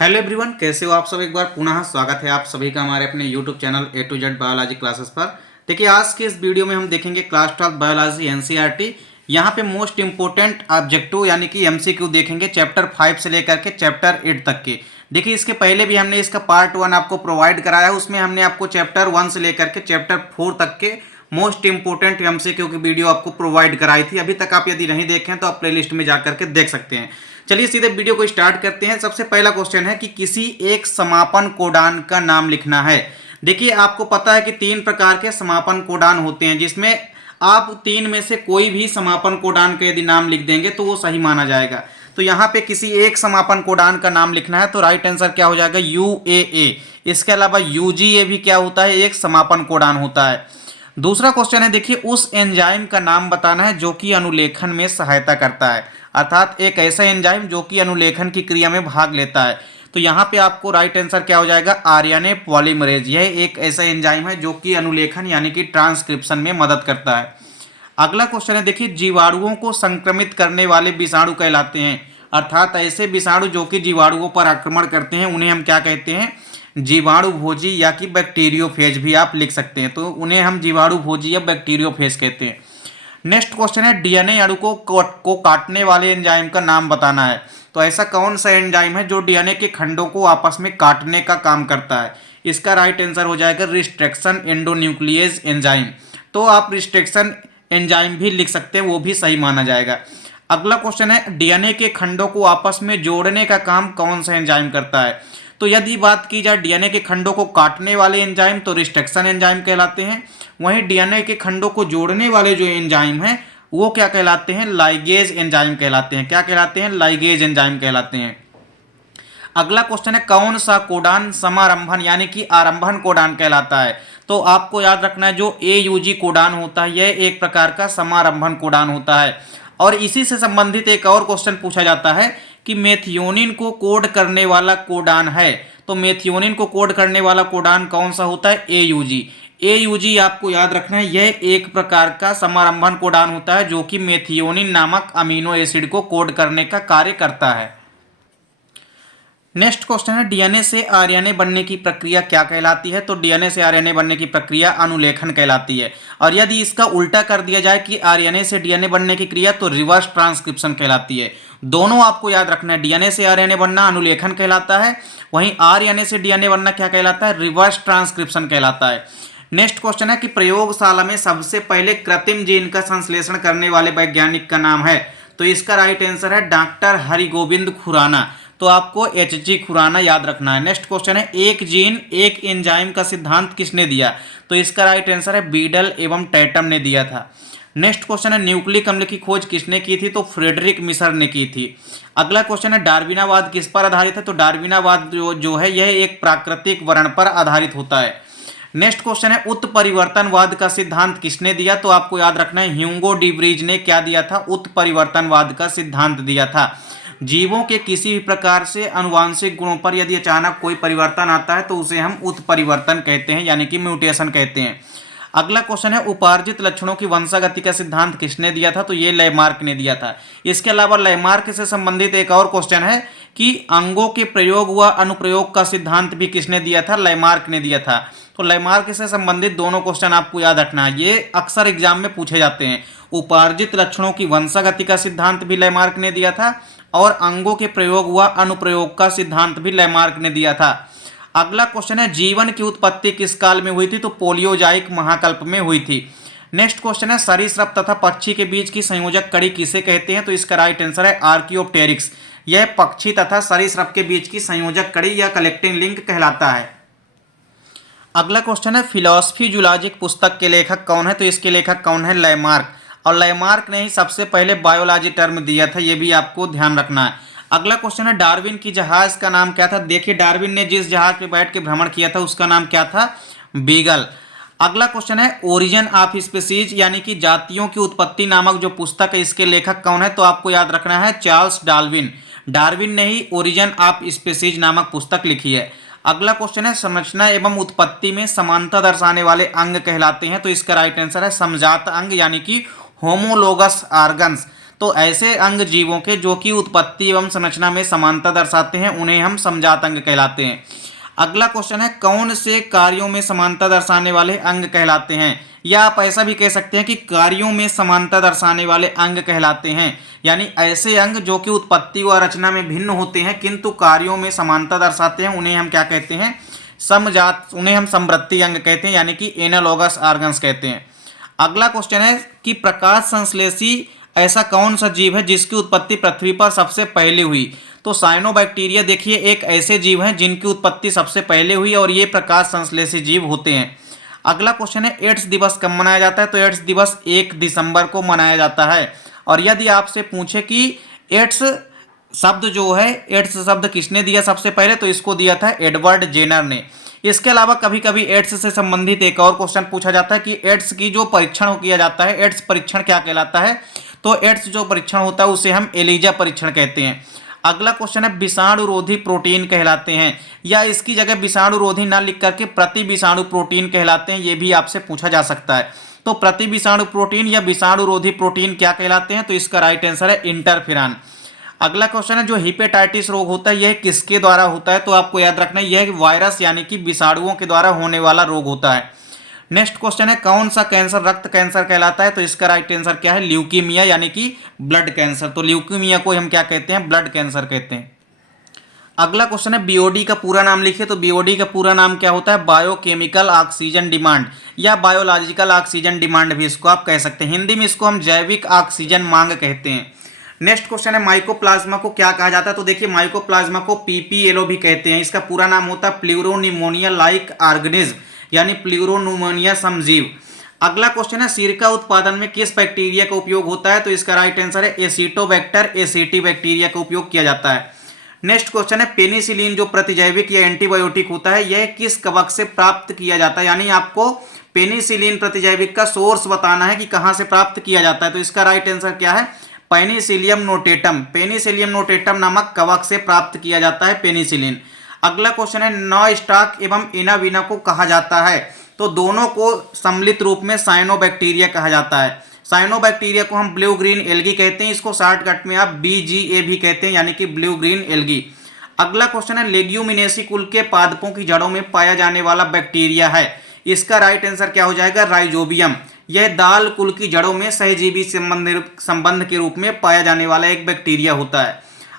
Hello everyone, कैसे हो आप सब। एक बार पुनः स्वागत है आप सभी का हमारे अपने YouTube channel A to Z biology classes पर। देखिए, आज के इस वीडियो में हम देखेंगे क्लास 12 बायोलॉजी एनसीईआरटी। यहाँ पे मोस्ट इंपोर्टेंट ऑब्जेक्टिव यानी कि एमसीक्यू देखेंगे चैप्टर 5 से लेकर के चैप्टर 8 तक के। देखिए, इसके पहले भी हमने इसका पार्ट 1 आपको प्रोवाइड कराया है, उसमें हमने आपको चैप्टर 1 से लेकर के चैप्टर 4 तक के मोस्ट इंपोर्टेंट एमसीक्यू की वीडियो आपको प्रोवाइड कराई थी। अभी तक आप यदि नहीं देखें तो आप प्लेलिस्ट में जाकर के देख सकते हैं। चलिए सीधे वीडियो को स्टार्ट करते हैं। सबसे पहला क्वेश्चन है कि किसी एक समापन कोडान का नाम लिखना है। देखिए, आपको पता है कि 3 प्रकार के समापन कोडान होते हैं, जिसमें आप 3 में से कोई भी समापन कोडान का यदि नाम लिख देंगे तो वो सही माना जाएगा। तो यहाँ पे किसी एक समापन कोडान का नाम लिखना है, तो राइट आंसर क्या हो जाएगा, यूएए। इसके अलावा यूजीए भी क्या होता है, एक समापन कोडान होता है। दूसरा क्वेश्चन है, देखिए, उस एंजाइम का नाम बताना है जो कि अनुलेखन में सहायता करता है, अर्थात एक ऐसा एंजाइम जो कि अनुलेखन की क्रिया में भाग लेता है। तो यहाँ पे आपको राइट आंसर क्या हो जाएगा, आरएनए पॉलीमरेज। यह एक ऐसा एंजाइम है जो कि अनुलेखन यानी कि ट्रांसक्रिप्शन में मदद करता है। अगला क्वेश्चन है, देखिए, जीवाणुओं को संक्रमित करने वाले विषाणु कहलाते हैं, अर्थात ऐसे विषाणु जो कि जीवाणुओं पर आक्रमण करते हैं उन्हें हम क्या कहते हैं, जीवाणु भोजी या कि बैक्टीरियोफेज भी आप लिख सकते हैं। तो उन्हें हम जीवाणु भोजी या बैक्टीरियोफेज कहते हैं। नेक्स्ट क्वेश्चन है, डीएनए अणु को काटने वाले एंजाइम का नाम बताना है। तो ऐसा कौन सा एंजाइम है जो डीएनए के खंडों को आपस में काटने का काम करता है। इसका राइट आंसर हो जाएगा रिस्ट्रिक्शन एंडोन्यूक्लियेज एंजाइम। तो आप रिस्ट्रिक्शन एंजाइम भी लिख सकते हैं, वो भी सही माना जाएगा। अगला क्वेश्चन है, डीएनए के खंडों को आपस में जोड़ने का काम कौन सा एंजाइम करता है। तो यदि बात की जाए डीएनए के खंडों को काटने वाले एंजाइम तो रिस्ट्रिक्शन एंजाइम कहलाते हैं। वहीं डीएनए के खंडों को जोड़ने वाले जो एंजाइम हैं वो क्या कहलाते हैं, लाइगेज एंजाइम कहलाते हैं। क्या कहलाते हैं, लाइगेज एंजाइम कहलाते हैं। अगला क्वेश्चन है, कौन सा कोडान समारंभन यानी कि आरंभन कोडान कहलाता है। तो आपको याद रखना है, जो एयूजी कोडान होता है यह एक प्रकार का समारंभन कोडान होता है। और इसी से संबंधित एक और क्वेश्चन पूछा जाता है कि मेथियोनिन को कोड करने वाला कोडान है। तो मेथियोनिन को कोड करने वाला कोडान कौन सा होता है, एयूजी। एयूजी आपको याद रखना है, यह एक प्रकार का समारंभन कोडान होता है जो कि मेथियोनिन नामक अमीनो एसिड को कोड करने का कार्य करता है। नेक्स्ट क्वेश्चन है, डीएनए से आरएनए बनने की प्रक्रिया क्या कहलाती है। तो डीएनए से आरएनए बनने की प्रक्रिया अनुलेखन कहलाती है। और यदि इसका उल्टा कर दिया जाए कि आरएनए से डीएनए बनने की क्रिया, तो रिवर्स ट्रांसक्रिप्शन कहलाती है। दोनों आपको याद रखना है, डीएनए से आरएनए बनना अनुलेखन कहलाता है, वहीं आरएनए से डीएनए बनना क्या कहलाता है, रिवर्स ट्रांसक्रिप्शन कहलाता है। नेक्स्ट क्वेश्चन है कि प्रयोगशाला में सबसे पहले कृत्रिम जीन का संश्लेषण करने वाले वैज्ञानिक का नाम है। तो इसका राइट आंसर है डॉक्टर हरिगोविंद खुराना। तो आपको एचजी खुराना याद रखना है। नेक्स्ट क्वेश्चन है, एक जीन एक एंजाइम का सिद्धांत किसने दिया। तो इसका राइट आंसर है बीडल एवं टैटम ने दिया था। नेक्स्ट क्वेश्चन है, न्यूक्लिक अम्ल की खोज किसने की थी। तो फ्रेडरिक मिसर ने की थी। अगला क्वेश्चन है, डार्विनावाद किस पर आधारित है। तो डार्विनावाद जो है यह एक प्राकृतिक वर्ण पर आधारित होता है। नेक्स्ट क्वेश्चन है, उत्परिवर्तनवाद का सिद्धांत किसने दिया। तो आपको याद रखना है, ह्यूगो डिब्रीज ने क्या दिया था, उत्परिवर्तनवाद का सिद्धांत दिया था। जीवों के किसी भी प्रकार से अनुवांशिक गुणों पर यदि अचानक कोई परिवर्तन आता है तो उसे हम उत्परिवर्तन कहते हैं, यानी कि म्यूटेशन कहते हैं। अगला क्वेश्चन है, उपार्जित लक्षणों की वंशागति का सिद्धांत किसने दिया था। तो ये लेमार्क ने दिया था। इसके अलावा लेमार्क से संबंधित एक और क्वेश्चन है कि अंगों के प्रयोग व अनुप्रयोग का सिद्धांत भी किसने दिया था, लेमार्क ने दिया था। तो लेमार्क से संबंधित दोनों क्वेश्चन आपको याद रखना है, ये अक्सर एग्जाम में पूछे जाते हैं। उपार्जित लक्षणों की वंशागति का सिद्धांत भी लेमार्क ने दिया था और अंगों के प्रयोग व अनुप्रयोग का सिद्धांत भी लेमार्क ने दिया था। अगला क्वेश्चन है, जीवन की उत्पत्ति किस काल में हुई थी। तो पोलियोजाइक महाकल्प में हुई थी। नेक्स्ट क्वेश्चन है, सरीसृप तथा पक्षी के बीच की संयोजक कड़ी किसे कहते हैं। तो इसका राइट आंसर है आर्कियोप्टेरिक्स। यह पक्षी तथा सरीसृप के बीच की संयोजक कड़ी या कलेक्टिंग लिंक कहलाता है। अगला क्वेश्चन है, फिलॉसफी जूलॉजिक पुस्तक के लेखक कौन है। तो इसके लेखक कौन है, लेमार्क। और लेमार्क ने ही सबसे पहले बायोलॉजी टर्म दिया था, यह भी आपको ध्यान रखना है। अगला क्वेश्चन है, डार्विन की जहाज का नाम क्या था। देखिए, डार्विन ने जिस जहाज पे बैठ के भ्रमण किया था उसका नाम क्या था, बीगल। अगला क्वेश्चन है, ओरिजिन ऑफ स्पीसीज यानी कि जातियों की उत्पत्ति नामक जो पुस्तक है इसके लेखक कौन है। तो आपको याद रखना है चार्ल्स डार्विन। डार्विन ने ही ओरिजिन ऑफ स्पीसीज नामक पुस्तक लिखी है। अगला क्वेश्चन है, संरचना एवं उत्पत्ति में समानता दर्शाने वाले अंग कहलाते हैं। तो इसका राइट आंसर है समजात अंग यानी कि होमोलोगस ऑर्गन्स। तो ऐसे अंग जीवों के जो कि उत्पत्ति एवं संरचना में समानता दर्शाते हैं उन्हें हम समजात अंग कहलाते हैं। अगला क्वेश्चन है कौन से कार्यों में समानता दर्शाने वाले अंग कहलाते हैं, या आप ऐसा भी कह सकते हैं कि कार्यों में समानता दर्शाने वाले अंग कहलाते हैं। यानी ऐसे अंग जो कि उत्पत्ति व रचना में भिन्न होते हैं किंतु कार्यों में समानता दर्शाते हैं उन्हें हम क्या कहते हैं, समजात, उन्हें हम समवर्ती अंग कहते हैं, यानी कि एनालॉगस ऑर्गन्स कहते हैं। अगला क्वेश्चन है कि प्रकाश संश्लेषी ऐसा कौन सा जीव है जिसकी उत्पत्ति पृथ्वी पर सबसे पहले हुई। तो साइनोबैक्टीरिया देखिए एक ऐसे जीव हैं जिनकी उत्पत्ति सबसे पहले हुई और ये प्रकाश संश्लेषी जीव होते हैं। अगला क्वेश्चन है एड्स दिवस कब मनाया जाता है। तो एड्स दिवस 1 दिसंबर को मनाया जाता है। और यदि आपसे पूछे कि एड्स शब्द जो है, एड्स शब्द किसने दिया सबसे पहले, तो इसको दिया था एडवर्ड जेनर ने। इसके अलावा कभी कभी एड्स से संबंधित एक और क्वेश्चन पूछा जाता है कि एड्स की जो परीक्षण किया जाता है, एड्स परीक्षण क्या कहलाता है। तो एड्स जो परीक्षण होता है उसे हम एलिजा परीक्षण कहते हैं। अगला क्वेश्चन है विषाणुरोधी प्रोटीन कहलाते हैं, या इसकी जगह विषाणुरोधी ना लिख करके प्रति विषाणु प्रोटीन कहलाते हैं, ये भी आपसे पूछा जा सकता है। तो प्रति विषाणु प्रोटीन या विषाणुरोधी प्रोटीन क्या कहलाते हैं, तो इसका राइट आंसर है इंटरफेरॉन। अगला क्वेश्चन है जो हेपेटाइटिस रोग होता है यह किसके द्वारा होता है। तो आपको याद रखना है यह वायरस यानी कि विषाणुओं के द्वारा होने वाला रोग होता है। नेक्स्ट क्वेश्चन है कौन सा कैंसर रक्त कैंसर कहलाता है। तो इसका राइट आंसर क्या है, ल्यूकीमिया यानी कि ब्लड कैंसर। तो ल्यूकीमिया को हम क्या कहते हैं, ब्लड कैंसर कहते हैं। अगला क्वेश्चन है बीओडी का पूरा नाम लिखिए। तो बीओडी का पूरा नाम क्या होता है, बायोकेमिकल ऑक्सीजन डिमांड या बायोलॉजिकल ऑक्सीजन डिमांड भी इसको आप कह सकते हैं। हिंदी में इसको हम जैविक ऑक्सीजन मांग कहते हैं। नेक्स्ट क्वेश्चन है माइकोप्लाज्मा को क्या कहा जाता है। तो देखिए माइकोप्लाज्मा को पीपीएलओ भी कहते हैं। इसका पूरा नाम होता है प्लूरोनिमोनिया लाइक ऑर्गेनिज्म यानी प्लूरोनिमोनिया समजीव। अगला क्वेश्चन है सिरका उत्पादन में किस बैक्टीरिया का उपयोग होता है। तो इसका राइट आंसर है एसिटोबैक्टर एसिटी बैक्टीरिया का उपयोग किया जाता है। नेक्स्ट क्वेश्चन है पेनिसिलिन जो प्रतिजैविक या एंटीबायोटिक होता है यह किस कवक से प्राप्त किया जाता है। यानी आपको पेनिसिलिन प्रतिजैविक का सोर्स बताना है कि कहां से प्राप्त किया जाता है। तो इसका राइट आंसर क्या है, पेनिसिलियम नोटेटम। पेनिसिलियम नोटेटम नामक कवक से प्राप्त किया जाता है पेनिसिलिन। अगला क्वेश्चन है नॉस्टाक एवं इनाविना को कहा जाता है। तो दोनों को सम्मिलित रूप में साइनोबैक्टीरिया कहा जाता है। साइनोबैक्टीरिया को हम ब्लू ग्रीन एल्गी कहते हैं, इसको शॉर्टकट में आप BGA भी कहते हैं यानी कि ब्लू ग्रीन एल्गी। अगला क्वेश्चन है लेग्यूमिनेसी कुल के पादपों की जड़ों में पाया जाने वाला बैक्टीरिया है। इसका राइट आंसर क्या हो जाएगा, राइजोबियम। यह दाल कुल की जड़ों में सहजीवी संबंध के रूप में पाया जाने वाला एक बैक्टीरिया होता है।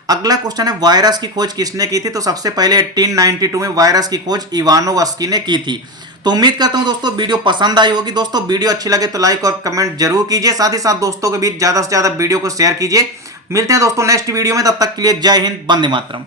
अगला क्वेश्चन है वायरस की खोज किसने की थी। तो सबसे पहले 1892 में वायरस की खोज इवानोव्स्की ने की थी। तो उम्मीद करता हूं दोस्तों वीडियो पसंद आई होगी। दोस्तों वीडियो अच्छी लगे तो लाइक और कमेंट जरूर कीजिए, साथ ही साथ दोस्तों के बीच ज्यादा से ज्यादा वीडियो को शेयर कीजिए। मिलते हैं दोस्तों नेक्स्ट वीडियो में, तब तक के लिए जय हिंद, वंदे मातरम।